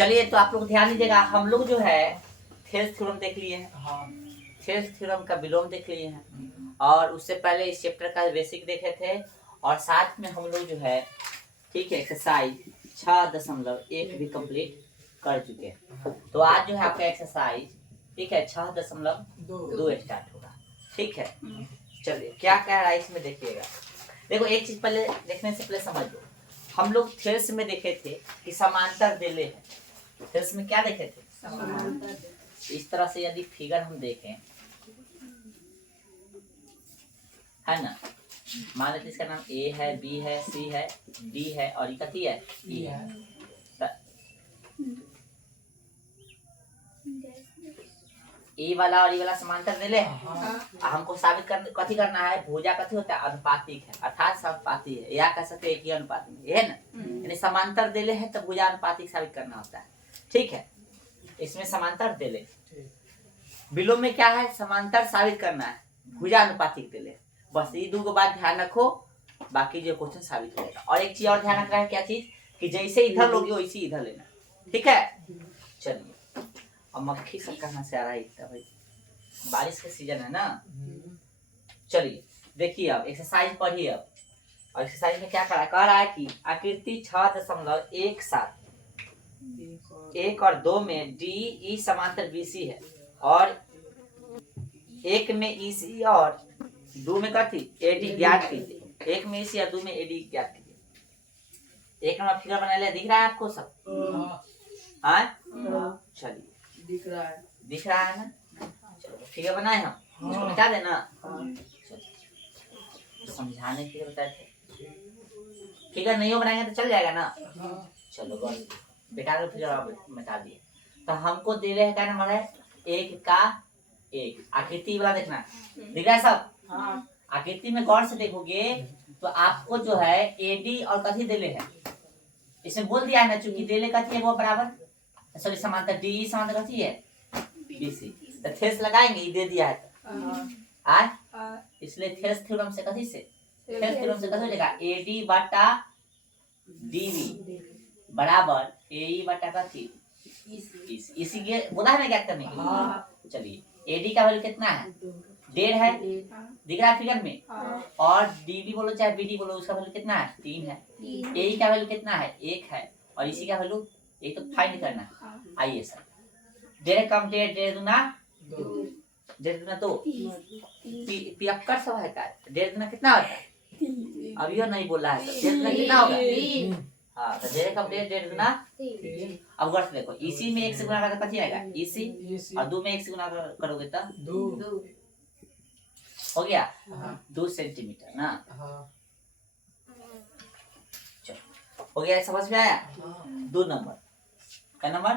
चलिए तो आप लोग ध्यान दीजिएगा, हम लोग जो है थेल्स थ्योरम देख लिए हैं। थेल्स थ्योरम का विलोम देख लिए हैं और उससे पहले इस चैप्टर का बेसिक देखे थे और साथ में हम लोग जो है ठीक है एक्सरसाइज 6.1 भी कंप्लीट कर चुके हैं। तो आज जो है आपका एक्सरसाइज ठीक है 6.2 स्टार्ट होगा। ठीक है चलिए क्या कह रहा है इसमें देखिएगा। देखो एक चीज पहले देखने से पहले समझ लो, हम लोग थेल्स में देखे थे कि समांतर देले है। थेल्स में क्या देखे थे? समांतर। इस तरह से यदि फिगर हम देखें है ना, मान लेते इसका नाम ए है, बी है, सी है, डी है और ये कथी है? ई है। ए वाला और ई वाला समांतर देले है। हमको साबित कथी करना है? भुजा कथी होता है? अनुपातिक है, अर्थात समानुपाती है, या कह सकते हैं कि अनुपातिक है ना। यानी समांतर देले है तो भुजा अनुपातिक साबित करना होता है। ठीक है, इसमें समांतर देले। विलोम में क्या है? समांतर साबित करना है, भुजा अनुपातिक देले। बस ये दो बात ध्यान रखो, बाकी जो क्वेश्चन साबित हो जाएगा। और एक चीज और ध्यान रखना है, क्या चीज? कि जैसे इधर लोगे वैसे इधर लेना। ठीक है चलिए, अब मक्खी सब कहाँ से आ रहा है इतना भाई? बारिश का सीजन है ना। चलिए देखिए अब एक्सरसाइज पढ़िए। अब और एक्सरसाइज में क्या कह रहा है कि आकृति 6.17 1 और 2 में डी ई समांतर बीसी है और 1 में ईसी और 2 में कथी? एडी ज्ञात कीजिए। 1 में ईसी और 2 में एडी ज्ञात कीजिए। एक नंबर फिगर बना लिया, दिख रहा है आपको सब? हाँ चलिए दिख रहा है ना। चलो फिगर बनाए हम, इसको मिटा देना। समझाने के लिए बताए थे, फिगर नहीं हो बनाएंगे तो चल जाएगा ना। चलो बस बेटा फिगर आप मिटा दिए। तो हमको दे रहे हैं क्या नंबर है? 1 का 1। आकृति वाला देखना, दिख रहा है सब? आकृति में गौर से देखोगे तो आपको जो है एडी और कथी देले है, इसमें बोल दिया है ना, चूंकि देले कथी है वो बराबर, सॉरी समांतर डी समांतर कथी है? बीसी। तो थेस लगाएंगे, ये दे दिया है तो आज इसलिए थेस थ्योरम से कथी से? थेस थ्योरम से कथी हो जाएगा? एडी बटा डीवी बराबर एई बटा कथी? इसी के बोला है ना ज्ञात करने के लिए। चलिए एडी का वैल्यू कितना है? 1.5 है, दिख रहा है फिगर में। और डीबी बोलो चाहे बीडी बोलो, उसका वैल्यू कितना है? 3 है। एई का वैल्यू कितना है? 1 है। और इसी का वैल्यू एक तो फाइंड करना है। आइए सर, 1.5 कम 1.5 दूना 2 पियक्कर सब है का 1.5 दूना कितना होता है? अब यो नहीं बोला है, 1.5 दूना कितना होगा? हाँ तो 1.5 कम 1.5 दूना। अब गौर से देखो, इसी में 1 से गुणा करके कथी आएगा? इसी। और 2 में 1 से गुणा करोगे तो 2 हो गया। 2 सेंटीमीटर ना। चलो हो गया, समझ में आया? 2 नंबर क्या नंबर?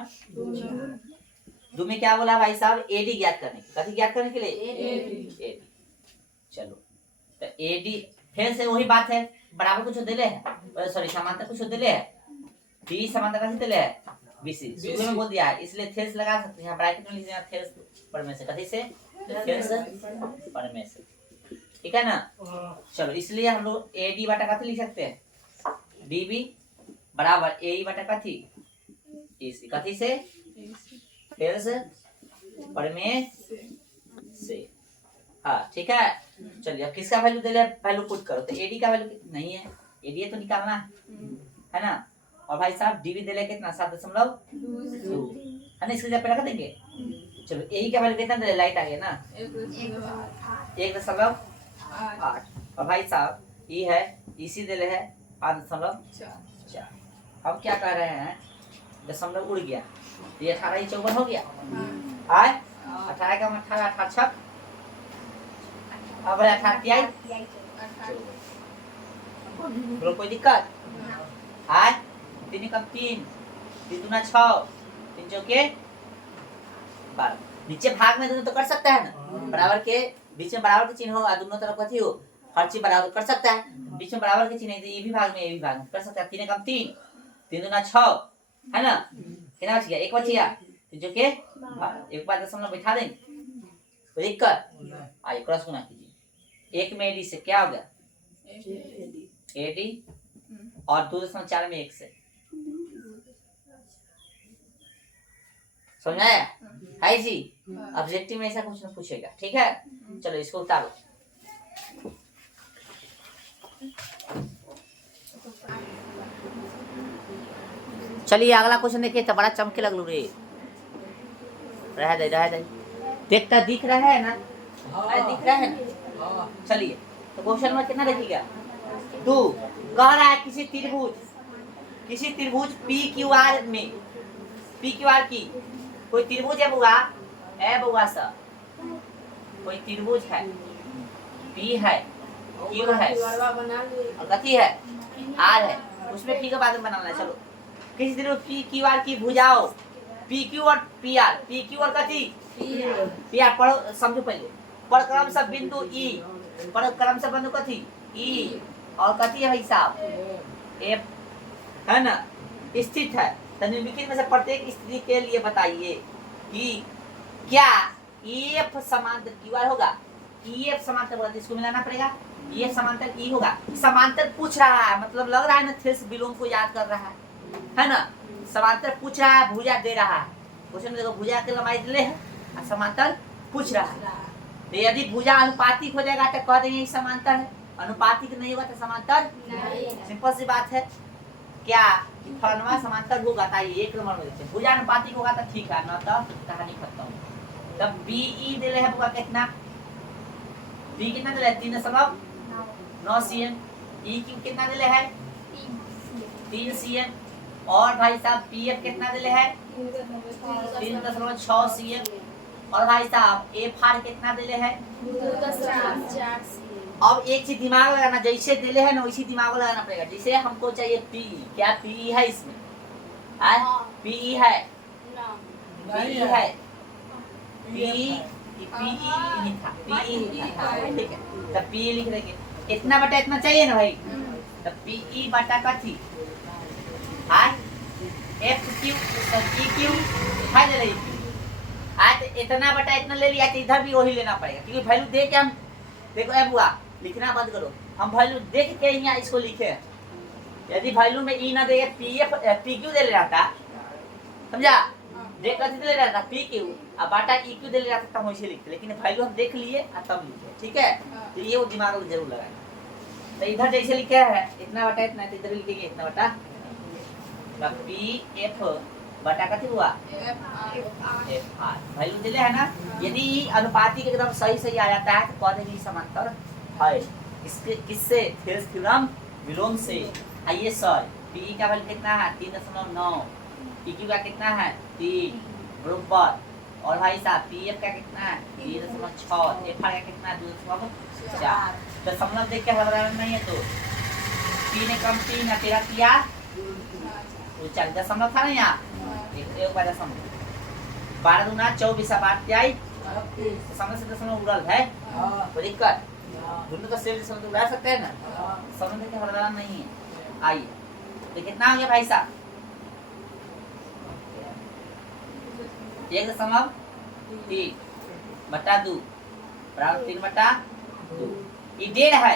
2 में क्या बोला भाई साहब? एडी ज्ञात करने के, कथी ज्ञात करने के लिए? एडी। चलो तो एडी फिर से वही बात है, बराबर कुछ देले है, सॉरी समांतर कुछ देले है। डी समांतर कथी देले है? बीसी। शुरू में बोल दिया है, इसलिए थेल्स लगा सकते हैं, ब्रैकेट में लिख देना थेल्स परमें से, कथी से? थेल्स परमें से। ठीक है ना। चलो इसलिए हम लोग एडी बटा कथी लिख सकते हैं? डीबी बराबर एई बटा कथी? इसी कथी से? थेल्स परमें से। हाँ ठीक है। चलिए अब किसका वैल्यू दे ले, वैल्यू पुट करो। तो एडी का वैल्यू नहीं है, एडी तो निकालना है ना। और भाई साहब डीबी दे ले कितना? 7.2 है ना, इसके जगह पे रख देंगे। चलो एई का वैल्यू कितना दे ले? लाइट आ गया ना, 1.8। और भाई साहब ये है, इसी दे ले है 5.4। हम क्या कह रहे हैं? दशमलव उड़ गया, ये 18 54 हो गया। आए 18 का 18 18 अब 18 बोलो कोई दिक्कत? आए 3 कम 3 3 दूना 6 3 चौके 12। नीचे भाग में दोनों तो कर सकता है ना, बराबर के बीच में बराबर के चिन्ह हो और दोनों तरफ कथी हो? हर चीज बराबर कर सकता है। बीच में बराबर के चिन्ह है तो ये भी भाग में ये भी भाग में कर सकता है। 3 कम 3 3 दूना 6 है ना, कितना बच गया? 1 बच गया। तो जो के एक बार दशमलव बैठा देंगे, कोई दिक्कत? आइए क्रॉस गुना कीजिए। 1 में एडी से क्या हो गया? एडी और 2.4 में 1 से समझाया है जी। ऑब्जेक्टिव में ऐसा कुछ न पूछेगा, ठीक है। चलो इसको उतारो। चलिए अगला क्वेश्चन देखिए, तो बड़ा चमके लगलू रे। रह दे देखता दिख रहा है ना, दिख रहा है ना। चलिए तो क्वेश्चन में कितना देखिएगा 2 कह रहा है किसी त्रिभुज पी क्यू आर में की कोई त्रिभुज है बुआ, बुआ सर कोई त्रिभुज है, पी है, क्यू है और कथी है, आर है। उसमें पी का बाद में बनाना है। चलो किसी त्रिभुज पी क्यू आर की भुजाओं पी क्यू और पी आर कथी, पी आर पढ़ो, समझो पहले। पर क्रम से बिंदु ई, पर क्रम से बिंदु कथी ई और कथी है हिसाब एफ, है ना, स्थित है। तो निम्नलिखित में से प्रत्येक स्थिति के लिए बताइए कि क्या EF समांतर QR होगा, EF समांतर होगा, इसको मिलाना पड़ेगा। EF समांतर E होगा। समांतर पूछ रहा है, मतलब लग रहा है ना थेस विलोम को याद कर रहा है ना। समांतर पूछ रहा है, भुजा दे रहा है। क्वेश्चन देखो भुजा की लंबाई दिले है और समांतर पूछ रहा है। तो यदि भुजा अनुपातिक हो जाएगा तो कह देंगे समांतर है, अनुपातिक नहीं होगा तो समांतर नहीं। सिंपल सी बात है। क्या फलनवा समांतर होगा, ताकि एक नंबर में देते भुजा अनुपातिक होगा तो ठीक है, ना तो कहानी खत्म। तब BE दिले है बुआ कितना, B कितना दिले है 3.9 cm, EQ कितना दिले है 3 cm और भाई साहब PF कितना दिले है 3.6 cm और भाई साहब FR कितना दिले है 2.4। अब एक चीज दिमाग लगाना, जैसे दिले है ना वैसे दिमाग लगाना पड़ेगा। जैसे हमको चाहिए PE, क्या PE है इसमें, PE है, PE है, PE था, ठीक है। तब PE लिख देंगे, इतना बटा इतना चाहिए ना भाई, तब PE बटा कथी FQ EQ है ले ली। आज इतना बटा इतना ले लिया तो इधर भी वही लेना पड़ेगा, क्योंकि वैल्यू दे के हम देखो ए बुआ लिखना बंद करो, हम वैल्यू देख के यहाँ इसको लिखे। यदि वैल्यू में ई ना दे PQ दे ले रहा था, समझा, देख कर दे ले रहा था PQ और बाटा EQ दे ले रहा था, तब वैसे लिखते। लेकिन वैल्यू हम देख लिए और तब लिखे, ठीक है। तो ये वो दिमाग में जरूर लगाएं। तो इधर जैसे लिखे है इतना बटा इतना, तो इधर लिखेंगे इतना बटा PF बटा कथी हुआ FR, वैल्यू दिले है ना। यदि अनुपातिक एकदम सही सही आ जाता है तो कह देंगे समांतर है। इसके किससे, थेरेस थ्योरम विलोम से। आइए सर PE का वैल्यू कितना है 3.9, PQ का कितना है 3 बराबर, और भाई साहब PF का कितना है 3.6, FR का कितना है 2.4। तो समझ देख के घबराना नहीं है। तो 3 कम 3 ना 13 किया तो 4 था ना यहाँ, एक बार 12 दूना 24 बात समझ से दशमलव उड़ल है, कोई दिक्कत दोनों का सेल दशमलव उड़ा सकते हैं ना, समझ के हरदाना नहीं है। आइए तो कितना हो गया भाई साहब 1.3 बटा 2 बराबर 3 बटा 2। ये 1.5 है,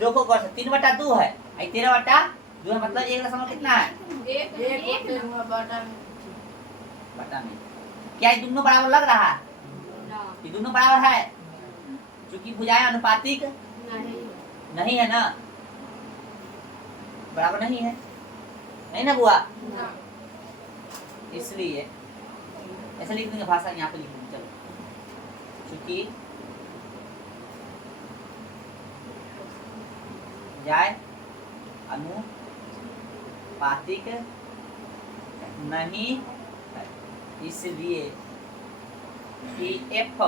2 को कर 3 बटा 2 है, 13 बटा 2 है, मतलब 1 कितना है बटा में। क्या ये दोनों बराबर लग रहा है, ये दोनों बराबर है, क्योंकि भुजाएं अनुपातिक नहीं है ना, बराबर नहीं है, नहीं ना बुआ, इसलिए ऐसे लिख देंगे, भाषा यहाँ पे लिख देंगे। चलो क्योंकि जाए अनुपातिक नहीं है, इसलिए PF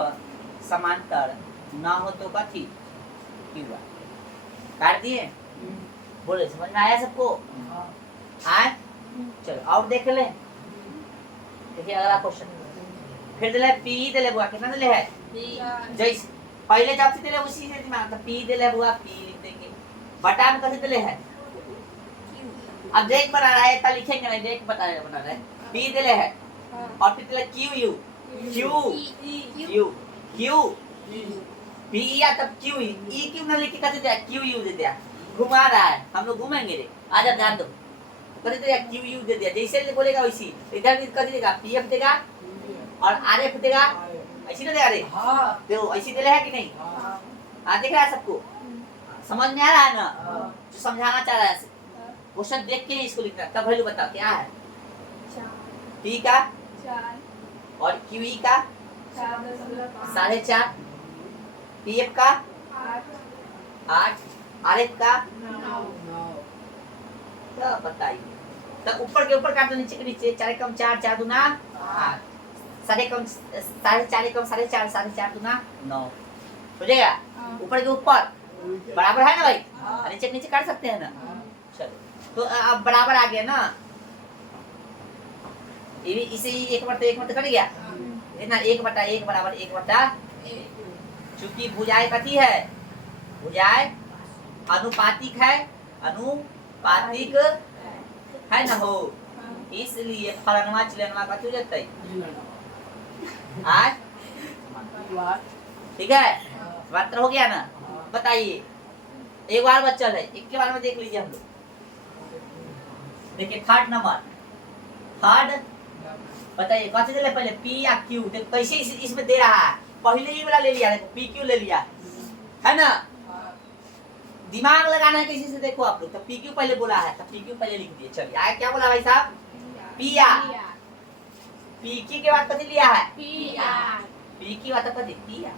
समांतर ना हो तो कथी क्यों काट दिए। बोले समझ में आया सबको, आए चलो और देख ले। देखिए अगला क्वेश्चन फिर दिले PE दिले बुआ कितना दिले है, जैसे पहले जब से दिले उसी से दिमाग तो PE दिले बुआ P लिख देंगे, बटा में कैसे दिले है, अब देख बना रहा है, इतना लिखेंगे नहीं, देख बना रहा है। P दिले है और फिर दिले QU Q PE या तब QE E क्यों ना लिखे कैसे दिया QU दे दिया, घुमा रहा है, हम लोग घूमेंगे रे, आजा ध्यान दो कथी देगा क्यू यू दे दिया, जैसे बोलेगा वैसी। इधर भी कथी देगा पीएफ देगा और आरएफ देगा, ऐसी ना देगा रे। देखो ऐसी दे रहा है कि नहीं, दिख रहा है सबको, समझ में आ रहा है ना जो समझाना चाह रहा है। क्वेश्चन देख के इसको लिखना। तब वैल्यू बता क्या है, पी का 4 और क्यूई का 4.5, पीएफ का 8, आरएफ का 9। तो बताइए, तो ऊपर के ऊपर काट दो, नीचे के नीचे। 4 कम 4, 4 दूना 8, 4.5 कम 4.5, 4.5 दूना 9 हो जाएगा। ऊपर के ऊपर बराबर है ना भाई, नीचे नीचे काट सकते हैं ना। चलो तो अब बराबर आ गया ना, ये भी इसे ही एक मत कट गया ना, 1/1 बराबर 1/, चूंकि भुजाएं कथी है, भुजाएं अनुपातिक है, अनुपातिक है ना हो, इसलिए फलनवा चिलनवा कथी हो जाता है आज। ठीक है, मात्र हो गया ना। बताइए एक बार बच्चा है, एक के बारे में देख लीजिए हम लोग। देखिए थर्ड नंबर, थर्ड बताइए कौन से दे पहले, पी या क्यू। देखो कैसे इसमें दे रहा है, पहले ही वाला ले लिया, देखो पी क्यू ले लिया है ना। दिमाग लगाना है किसी से, देखो आप लोग। तो पी क्यू पहले बोला है, तो पी क्यू पहले लिख दिए। चलिए आगे क्या बोला भाई साहब, पी आर। पी की के बाद कथी लिया है, पी आर। पी की बात कथी, पी आर,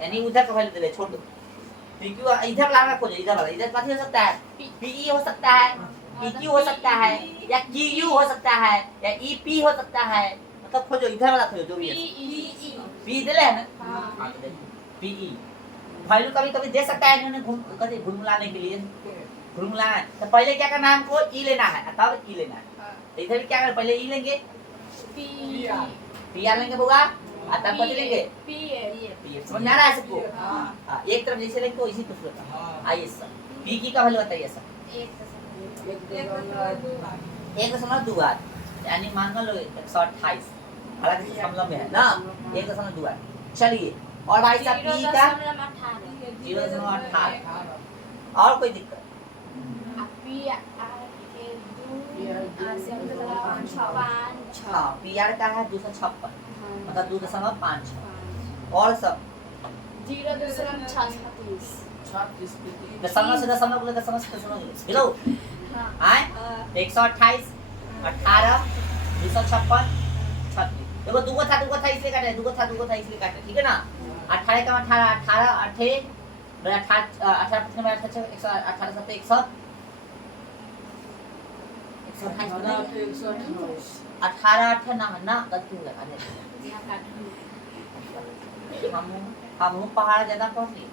यानी उधर को पहले ले, छोड़ दो। पी क्यू इधर लाना खोजो, इधर वाला। इधर कथी हो सकता है, पीई हो सकता है, पीक्यू हो सकता है, या क्यू हो सकता है, या ईपी हो सकता है। मतलब खोजो, इधर वाला खोजो जो भी है। पी दे ले ना, हां तो देखो पीई वैल्यू कभी कभी दे सकता है, इन्होंने कभी घुलमुलाने के लिए घुलमुलाना है। तो पहले क्या करना है हमको, ई लेना है, तब ई लेना है। तो इधर भी क्या करें, पहले ई लेंगे, पी आर लेंगे बुआ, तब कथी लेंगे, पी। समझ आ रहा है सबको। हां एक तरफ जैसे लेंगे तो इसी तरफ। आइए सर पी की का वैल्यू बताइए सर, 1.2, यानी मान लो 128, हालांकि समलम में है ना 1.2। चलिए और भाई साहब पी का 0.18। और कोई दिक्कत, पी आर का है 256, मतलब 2.56। और सब 0.36, दशमलव से दशमलव बोले, दशमलव से दशमलव हेलो आए 128, 18, 256, 36। देखो दुगो था इसलिए काटे, दुगो था इसलिए काटे, ठीक है ना। 18 का 18, 18 8 मेरा 18 पचपन मेरा 118 7 128 18 8 ना गलती हो गया। हम पहाड़ ज्यादा पढ़ लिए,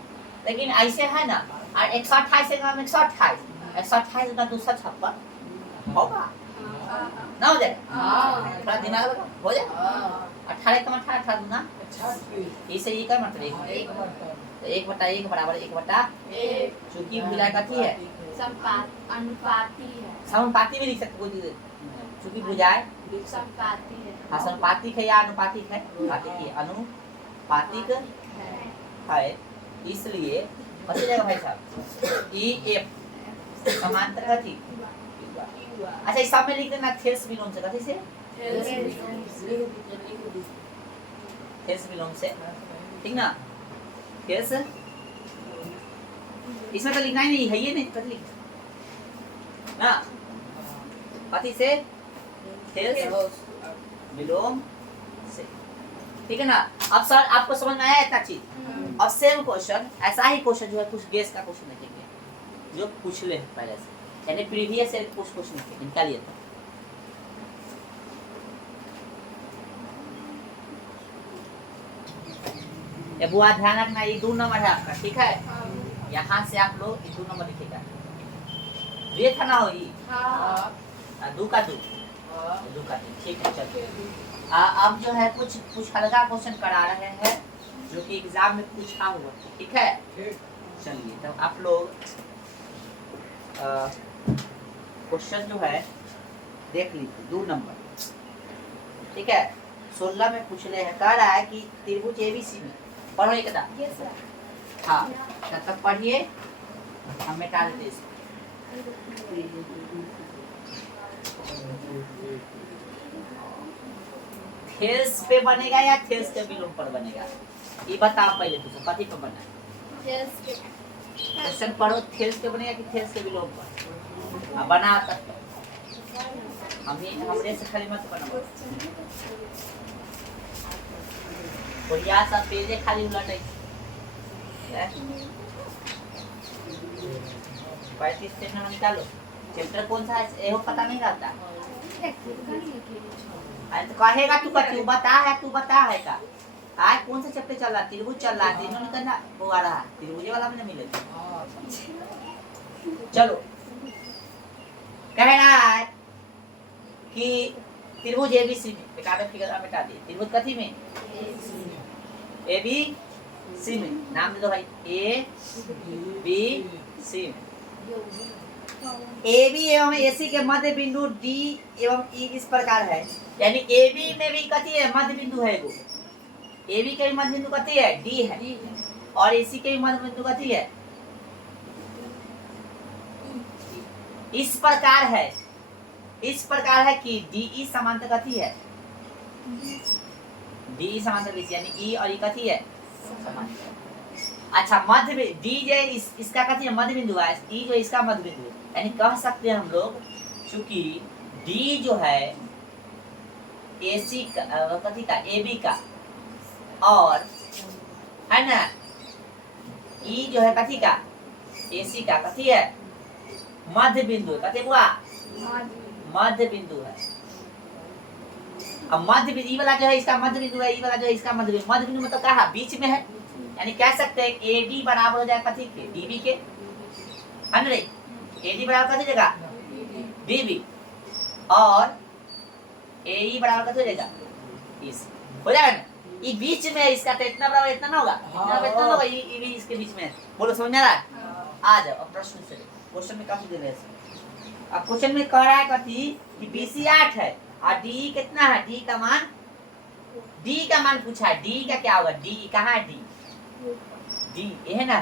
लेकिन ऐसे है ना। और 128 से कम 128 का 256 होगा ना, हो जाए थोड़ा दिमाग लगा, हो जाए। 18 कम 18, 18 दूना इसे ही कर मतलब 1/1 बराबर 1/1, चूंकि मिला कथी है, अनुपाती है। समानुपाती भी लिख सकते हो, चूंकि बुझाए समपाती है। हाँ समपातिक है या अनुपातिक है, अनुपातिक है, इसलिए अच्छी जगह भाई साहब ई एफ समांतर कथी। अच्छा इस सब में लिख देना थेल्स विलोम से, कथी से, थेल्स विलोम से, ठीक ना। थेल्स इसमें तो लिखना ही नहीं है, ये नहीं कथी लिख ना, कथी से, थेल्स विलोम से, ठीक है ना। अब सर आपको समझ में आया इतना चीज। अब सेम क्वेश्चन, ऐसा ही क्वेश्चन जो है कुछ गेस का क्वेश्चन लिखेंगे जो पूछ ले पहले से, यानी प्रीवियस से कुछ क्वेश्चन निकालिए। तो ये बुआ ध्यान रखना, ये 2 नंबर है आपका, ठीक है। यहाँ से आप लोग 2 नंबर लिखेगा, ये था ना हो ये, हां 2 का 2, ठीक है। चलिए अब जो है कुछ हल्का क्वेश्चन करा रहे हैं जो कि एग्जाम में पूछा हुआ है, ठीक है। चलिए तो आप लोग क्वेश्चन जो है देख लीजिए, 2 नंबर, ठीक है। 16 में पूछ रहे हैं, कह रहा है कि त्रिभुज एबीसी में, पढ़ो एक दा, हाँ तब तक पढ़िए, हम मिटा देते इसको। थेल्स पे बनेगा या थेल्स के विलोम पर बनेगा? ये बताओ पहले तुझे कथी पे बना है? क्वेश्चन पढ़ो, थेल्स पे बनेगा कि थेल्स के विलोम पर? अब बना तक हमरे से खाली मत बनाओ। बढ़िया सा पेजे खाली उलटे 35 से ना निकालो। चैप्टर कौन सा है ये पता नहीं रहता। अरे तो कहेगा तू कथी बता है का? आज कौन सा चैप्टर चल रहा? त्रिभुज चल रहा है, तीनों निकलना होगा रहा, त्रिभुज वाला में नहीं मिलेगा। चलो कह रहा है कि त्रिभुज एबीसी में बेकार फिगर मिटा दिए। त्रिभुज कथी में? एबीसी में। नाम दे दो भाई, ए बी सी में। AB एवं AC के मध्य बिंदु D एवं E इस प्रकार है। यानी AB में भी कथी है? मध्य बिंदु है एगो। AB के भी मध्य बिंदु कथी है? D है। और AC के भी मध्य बिंदु कथी है? इस प्रकार है। इस प्रकार है कि DE समांतर कथी है? DE समांतर BC, यानी E और E कथी है? समांतर। अच्छा, मध्य में D जो इसका कथी है? मध्य बिंदु है। E जो इसका मध्य बिंदु है, यानी कह सकते हैं हम लोग चूंकि D जो है AC का कथी का? AB का, और है ना E जो है कथी का? AC का कथी है? मध्य बिंदु है। कथी हुआ? मध्य बिंदु है। अब मध्य बिंदु वाला जो है इसका मध्य बिंदु है, E वाला जो है इसका मध्य बिंदु। मध्य बिंदु मतलब कहाँ? बीच में है। यानी कह सकते हैं AD बराबर हो जाए कथी के? DB के। AD बराबर कथी जगह? DB। और AE बराबर कथी हो जाएगा? इस हो जाएगा ना? ये बीच में है इसका, तो इतना बराबर इतना ना होगा, इतना बराबर इतना ना होगा, ये भी इसके बीच में है। बोलो समझ आ रहा है? आ जाओ अब प्रश्न से। क्वेश्चन में काफी दे रहे हैं। अब क्वेश्चन में कह रहा है कथी कि BC 8 है और DE कितना है? D का मान, D का मान पूछा है। D का क्या होगा? D कहाँ है? D ये है ना।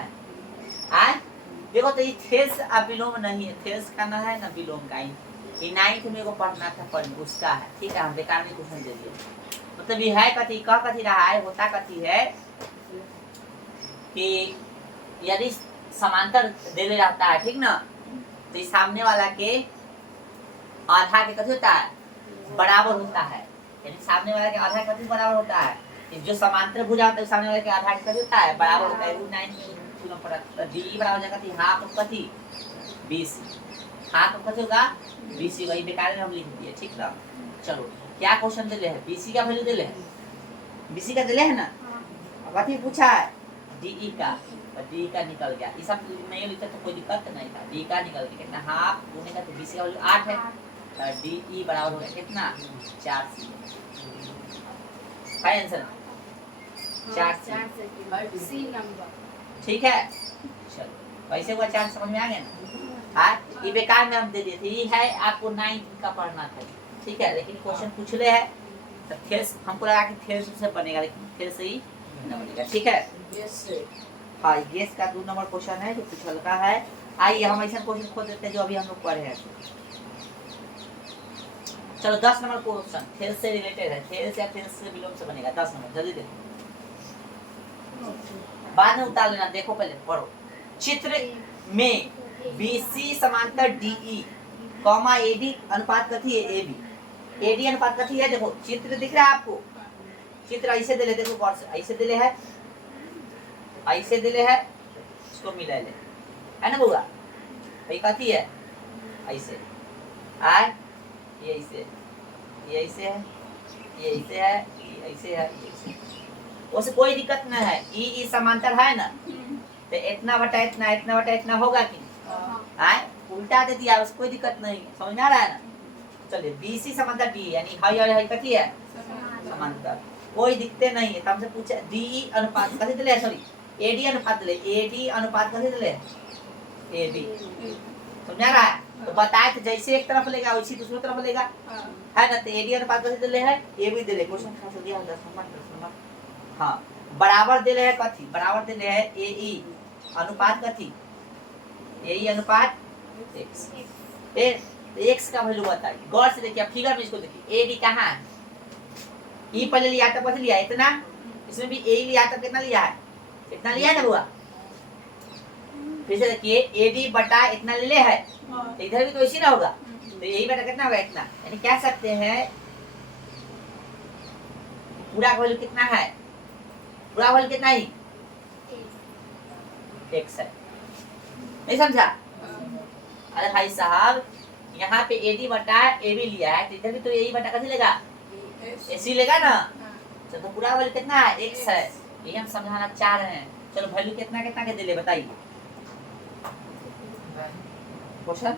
आज देखो तो ये थेल्स अब विलोम नहीं है, थेल्स का ना है ना विलोम का। ये 9th में को पढ़ना था, पर उसका है। ठीक है, हम बेकार में क्वेश्चन दे दिए। मतलब ये है कथी, कह कथी रहा है, होता कथी है कि यदि समांतर दे रहता है, ठीक ना, तो इस सामने वाला के आधा के कथी होता है? बराबर होता है। यानी सामने वाला के आधा कथी बराबर होता है? जो समांतर भुजा होता है सामने वाले के आधा कथी होता है? बराबर होता है। 9 में पड़ा तो DE बराबर हो जाएगा कथी? हाफ ऑफ कथी? BC। हाफ ऑफ कथी होगा? BC। वही बेकार में हम लिख दिए। ठीक ना। चलो क्या क्वेश्चन दे है? BC का वैल्यू दे है, BC का दे है ना। कथी पूछा है? DE का, और DE का निकल गया। ये सब नहीं लिखा तो कोई दिक्कत नहीं था। DE का निकल गया कितना? हाफ होने का, तो BC का वैल्यू 8 है, तो DE बराबर हो गया कितना? 4C। Final answer 4C number. ठीक है, चलो वैसे हुआ 4 समझ में आ गया ना। हाँ, ये बेकार में हम दे दिए थे। ये है आपको 9th का पढ़ना था। ठीक है, लेकिन क्वेश्चन पूछ ले है तो थेल्स हमको लगा कि थेल्स से बनेगा, लेकिन थेल्स से ही न बनेगा। ठीक है, हाँ, गेस का 2 नंबर क्वेश्चन है जो कुछ हल्का है। आइए हम ऐसा क्वेश्चन खोज देते हैं जो अभी हम लोग पढ़े हैं। चलो 10 नंबर क्वेश्चन थेल्स से रिलेटेड है। थेल्स या थेल्स से विलोम से बनेगा। 10 नंबर जल्दी देखो, बाद में उतार लेना। देखो पहले पढ़ो। चित्र में BC समांतर DE, AD अनुपात कथी है? AB। AD अनुपात कथी है? देखो चित्र दिख रहा है आपको? चित्र ऐसे दे ले, देखो गौर से, ऐसे दे ले है, ऐसे दे ले है, इसको मिला ले, है ना बुआ? भाई कथी है? ऐसे आए, ये ऐसे, ये ऐसे है, ये ऐसे है, ये ऐसे है, ये ऐसे। उससे कोई दिक्कत नहीं है। ई समांतर है ना, तो इतना बटा इतना, इतना बटा इतना होगा कि आए? उल्टा दे दिया, उसको कोई दिक्कत नहीं। समझ आ रहा है ना? चलिए BC समांतर D, यानी हाई और हाई कथी है? समांतर। कोई दिक्कत नहीं है। तब से पूछा DE अनुपात कथी दिले? सॉरी, AD अनुपात दिले। AD अनुपात कथी दिले? AB। समझ आ रहा है? तो बताए तो जैसे एक तरफ लेगा वैसे दूसरी तरफ लेगा, है ना। तो AD अनुपात कथी दिले है? AB दिले। क्वेश्चन खास दिया 10 नंबर। हाँ, बराबर दिले है कथी? बराबर दिले है AE अनुपात कथी? AE अनुपात X। फिर तो x का वैल्यू बताइए। गौर से देखिए, फिगर में इसको देखिए, AD कहाँ है? E पहले लिया तब कैसे लिया इतना, इसमें भी A लिया तब कितना लिया है, इतना लिया है ना हुआ। फिर से देखिए AD बटा इतना ले है, इधर भी तो इसी ना होगा, तो यही बटा कितना होगा इतना, यानी कह सकते हैं पूरा वैल्यू कितना है, पूरा वैल्यू कितना ही x है। नहीं समझा? अरे भाई साहब यहाँ पे AD बटा AB लिया है, तो इधर भी तो यही बटा कैसे लेगा, AC लेगा ना। तो पूरा वैल्यू कितना है, x है, यही हम समझाना चाह रहे हैं। चलो वैल्यू कितना कितना के दिले बताइए क्वेश्चन।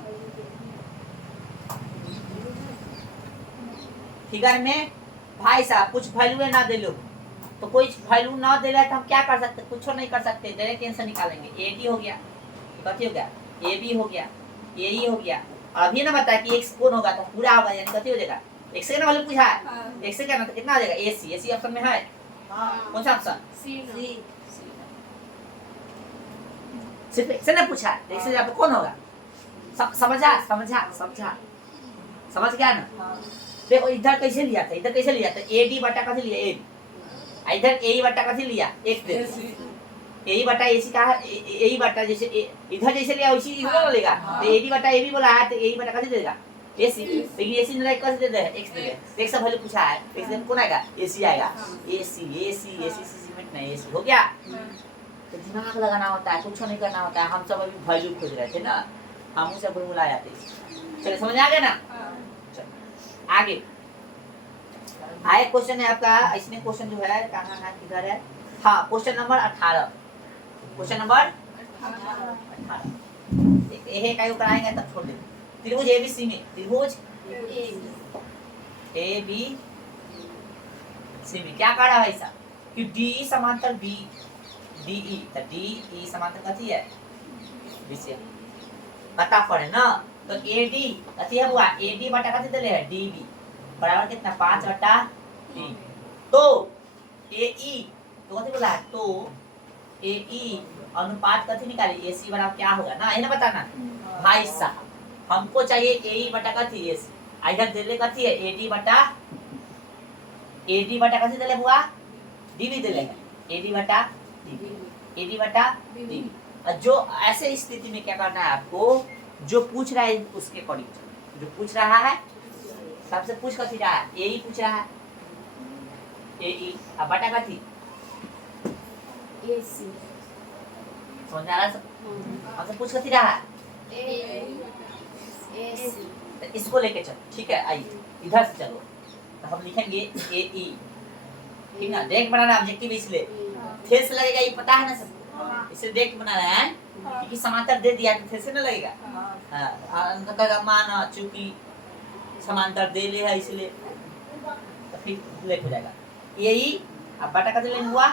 फिगर में भाई साहब कुछ वैल्यू ना दे लो, तो कोई वैल्यू ना दे रहा है तो हम क्या कर सकते, कुछ नहीं कर सकते, डायरेक्ट आंसर निकालेंगे। AD हो गया, कथी हो गया, AB हो गया, AE हो गया, और अभी ना बताया कि x कौन होगा, तो पूरा होगा, यानी कथी हो जाएगा, x का ना वैल्यू पूछा है, x से क्या ना, तो कितना आ जाएगा, AC ऑप्शन में है। कौन सा ऑप्शन, सी। सिर्फ x से ना पूछा है, x से यहाँ पे कौन होगा, समझा समझा समझा, समझ गया ना। देखो इधर कैसे लिया था, इधर कैसे लिया था, AD बटा कैसे लिया, AB, इधर AE बटा कैसे लिया, x दे, AE बटा AC का है, AE बटा जैसे इधर जैसे लिया वैसे इधर लेगा, तो AD बटा AB बोला है, तो AE बटा कैसे देगा, AC, लेकिन AC ने कैसे दे दे, x दे दे, x का वैल्यू पूछा है, x दे कौन आएगा, AC आएगा, AC सीमेंट नहीं, AC हो गया। तो दिमाग लगाना होता है, कुछ नहीं करना होता है, हम सब अभी वैल्यू खोज रहे थे ना, हम उसे बुला जाते। चलिए समझ आ गया ना। चलो आगे आए क्वेश्चन है आपका, इसमें क्वेश्चन जो है कहाँ है, किधर है, हाँ क्वेश्चन नंबर 18, क्वेश्चन नंबर 18 एक का कराएंगे तब छोड़ देंगे। त्रिभुज ABC में, त्रिभुज ABC में क्या कह रहा है ऐसा कि DE समांतर DE, तो DE समांतर कथी है, BC बता पड़े ना, तो AD कथी है हुआ, AD बटा कथी दे है, DB बराबर कितना 5 बटा 3, तो AE तो कथी बोला है, तो AE अनुपात कथी निकाली, AC बराबर क्या होगा ना, ये ना बताना भाई साहब, हमको चाहिए AE बटा कथी AC, इधर देले कथी है, AD बटा कथी देले हुआ, DB देले है, AD बटा DB, और जो ऐसे स्थिति में क्या करना है आपको, जो पूछ रहा है उसके अकॉर्डिंग, जो पूछ रहा है सबसे पूछ कथी रहा है, AE पूछ रहा है, AE अब बटा कथी AC, समझ आ रहा है, हमसे पूछ कथी रहा है AC, इसको लेके चलो, ठीक है, आइए इधर से चलो, तो हम लिखेंगे AE, ठीक ना, डायरेक्ट बनाना ऑब्जेक्टिव इसलिए फेस लगेगा, ये पता है ना सबको, इसे डायरेक्ट बनाना है क्योंकि समांतर दे दिया तो फेस ना लगेगा, हां माना चूंकि समांतर दे ले है इसलिए, तो फिर लेट हो जाएगा, AE अब बटा कथी लेना हुआ,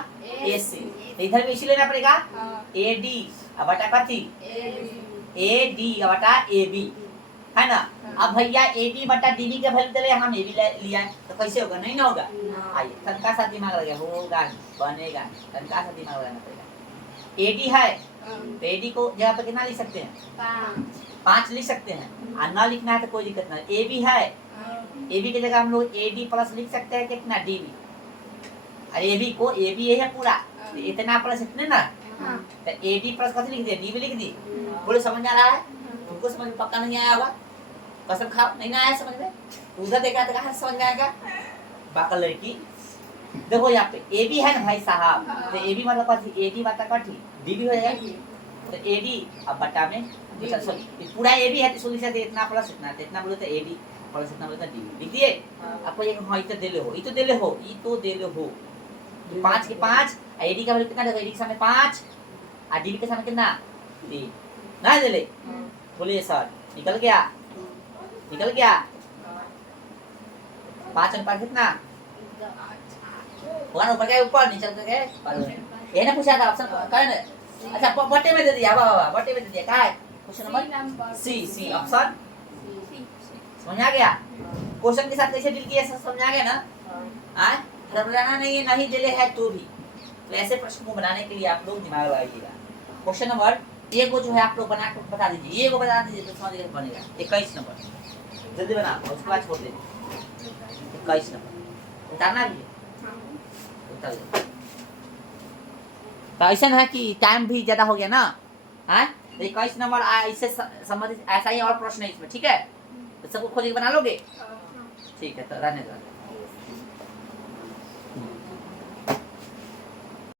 AC, तो इधर भी इसी लेना पड़ेगा, AD अब बटा कथी AD अब बटा AB, है ना। अब भैया AB बटा DB के वैल्यू दे हम AB लिया है, तो कैसे होगा, नहीं ना होगा, आइए तनका सा दिमाग लगे, होगा बनेगा, तनका सा दिमाग लगाना पड़ेगा। AD है तो AD को जगह पे कितना लिख सकते हैं, 5 लिख सकते हैं, और ना लिखना है तो कोई दिक्कत नहीं। AB है, AB की जगह हम लोग AD प्लस लिख सकते हैं कितना, DB, और AB को AB है पूरा, तो इतना प्लस इतने ना, तो AD प्लस कैसे लिख दिया, DB लिख दी, बोले समझ आ रहा है, तुमको समझ में पक्का नहीं आया होगा, कसम खाओ नहीं ना आया समझ में, उधर देखा तो कहाँ समझ में आएगा, बाकल लड़की। देखो यहाँ पे AB है ना भाई साहब, तो AB मतलब कथी, AD बटा कथी DB हो जाएगा, तो AD अब बटा में सॉरी पूरा AB है तो इसको लिख सकते इतना प्लस इतना, तो इतना बोले तो AD प्लस इतना बोले तो DB लिख दिए। आपको ये हां इतो देले हो, इतो देले हो, इतो देले हो, 5 के 5, AD का वैल्यू कितना देगा, AD के सामने 5 और DB के सामने कितना 3 ना देले, बोलिए सर निकल गया, निकल गया, 5 और 5 कितना होगा ना, ऊपर के ऊपर नीचे के ये ना पूछा था ऑप्शन कौन है, अच्छा बटे में दे दिया, वाह बटे में दे दिया, क्या है क्वेश्चन नंबर सी ऑप्शन, समझ आ गया। क्वेश्चन के साथ कैसे डील किया समझ आ गया ना, हां घबराना नहीं है, नहीं दिले है तो भी, तो ऐसे प्रश्न को बनाने के लिए आप लोग दिमाग लगाइएगा। क्वेश्चन नंबर ये को जो है आप लोग बना के बता दीजिए, ये को बता दीजिए तो समझ बनेगा। 21 नंबर जल्दी बना उसके बाद छोड़ देंगे। 21 नंबर उतारना भी है, उतार दो। तो ऐसा है कि टाइम भी ज्यादा हो गया ना, हाँ 21 नंबर इससे संबंधित ऐसा ही और प्रश्न है इसमें, ठीक है। तो सबको खोज के बना लोगे, ठीक है तो रहने दो।